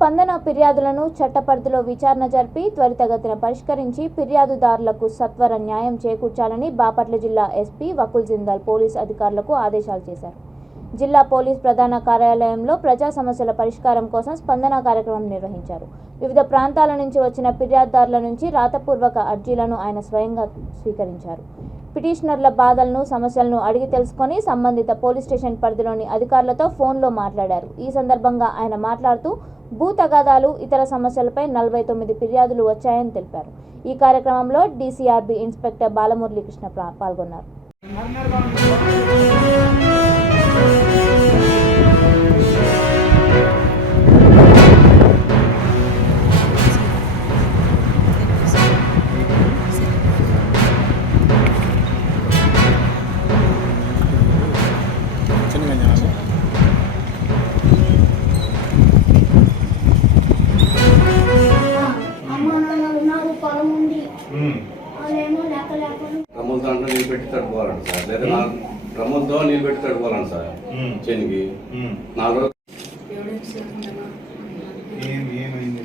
స్పందన ఫిర్యాదులను చట్టపరిధిలో విచారణ జరిపి త్వరితగతిన పరిష్కరించి ఫిర్యాదుదారులకు సత్వర న్యాయం చేకూర్చాలని బాపట్ల జిల్లా ఎస్పీ వకుల్ జిందాల్ పోలీస్ అధికారులకు ఆదేశాలు చేశారు. జిల్లా పోలీస్ ప్రధాన కార్యాలయంలో ప్రజా సమస్యల పరిష్కారం కోసం స్పందన కార్యక్రమం నిర్వహించారు. వివిధ ప్రాంతాల నుంచి వచ్చిన ఫిర్యాదుదారుల నుంచి రాతపూర్వక అర్జీలను ఆయన స్వయంగా స్వీకరించారు. పిటిషనర్ల బాధలను సమస్యలను అడిగి తెలుసుకొని సంబంధిత పోలీస్ స్టేషన్ పరిధిలోని అధికారులతో ఫోన్లో మాట్లాడారు. ఈ సందర్భంగా ఆయన మాట్లాడుతూ భూ తగాదాలు ఇతర సమస్యలపై 49 ఫిర్యాదులు వచ్చాయని తెలిపారు. ఈ కార్యక్రమంలో డీసీఆర్బీ ఇన్స్పెక్టర్ బాలమురళీకృష్ణ పాల్గొన్నారు. డ్రమ్ములతో అంటే నీళ్ళు పెట్టి తడుపుకోవాలండి సార్, లేదా డ్రమ్ములతో నీళ్ళు పెట్టి తడుపుకోవాలండి సార్. చెనికి 4 రోజులు ఏమైంది?